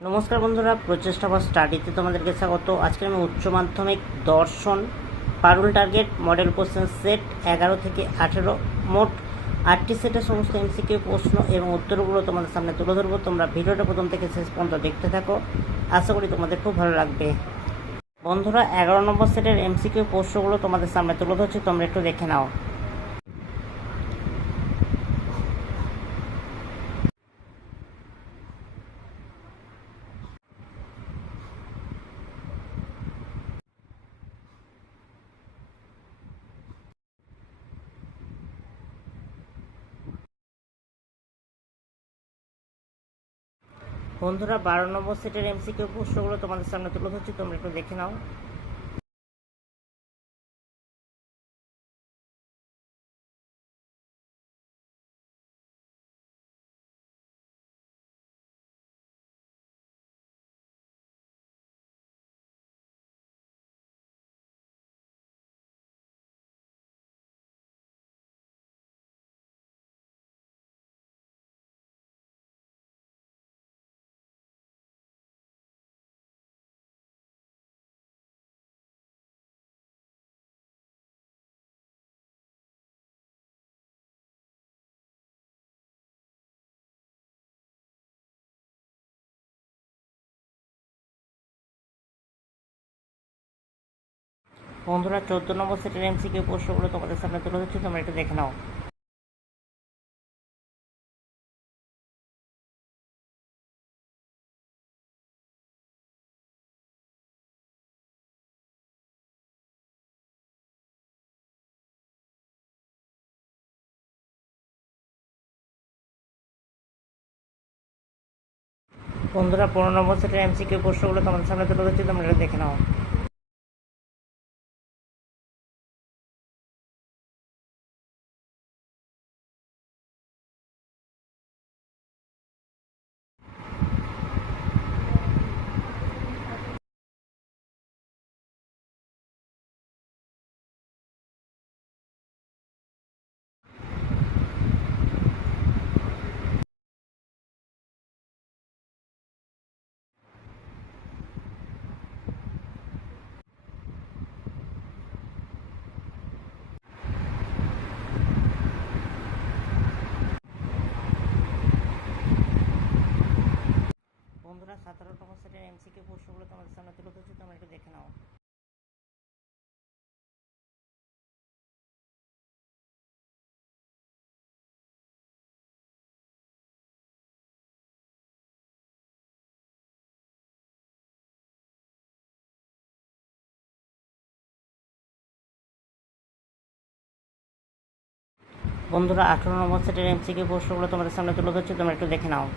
নমস্কার বন্ধুরা, প্রচেষ্টা বা স্টাডিতে তোমাদেরকে স্বাগত। আজকে আমি উচ্চ মাধ্যমিক দর্শন পারুল টার্গেট মডেল কোশ্চেন সেট 11 থেকে 18 মোট 8টি সেটের সমস্ত এমসিকিউ প্রশ্ন এবং উত্তরগুলো তোমাদের সামনে তুলে ধরবো। তোমরা ভিডিওটা প্রথম থেকে শেষ পর্যন্ত দেখতে থাকো, আশা করি তোমাদের খুব ভালো লাগবে। বন্ধুরা, 11 নম্বর সেটের এমসিকিউ প্রশ্নগুলো তোমাদের সামনে তুলে ধরছি, তোমরা একটু দেখে নাও। বন্ধুরা, 12 নম্বর সেটের এমসিকিউ প্রশ্নগুলো তোমাদের সামনে তুলে ধরছি, তোমরা একটু দেখে নাও। বন্ধুরা, 14 নম্বর সেটের এমসিকিউ প্রশ্নগুলো তোমাদের সামনে তুলে ধরছি, তোমরা একটু দেখে নাও। বন্ধুরা, 15 নম্বর সেটের এমসিকিউ প্রশ্নগুলো তোমাদের সামনে তুলে ধরছি, তোমরা একটু দেখে নাও। বন্ধুরা, 17 নম্বর সেটের এমসিকিউ প্রশ্নগুলো তোমাদের সামনে তুলে ধরছি, তোমরা একটু দেখে নাও। বন্ধুরা, 18 নম্বর সেটের এমসিকিউ প্রশ্নগুলো তোমাদের সামনে তুলে ধরছি, তোমরা একটু দেখে নাও।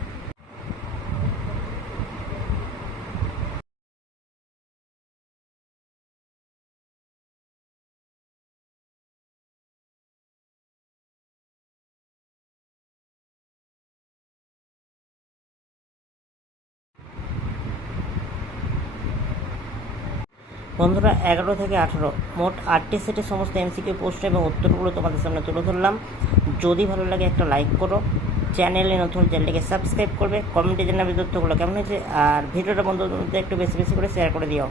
বন্ধুরা, 11 থেকে 18 মোট 8টি সেটের সমস্ত এমসিকিউ প্রশ্ন এবং উত্তরগুলো তোমাদের সামনে তুলে ধরলাম। যদি ভালো লাগে একটা লাইক করো, চ্যানেলে নতুন চ্যানেলটিকে সাবস্ক্রাইব করবে, কমেন্টে জানাবে তথ্যগুলো কেমন হয়েছে, আর ভিডিওটা বন্ধুদের মধ্যে একটু বেশি বেশি করে শেয়ার করে দিও।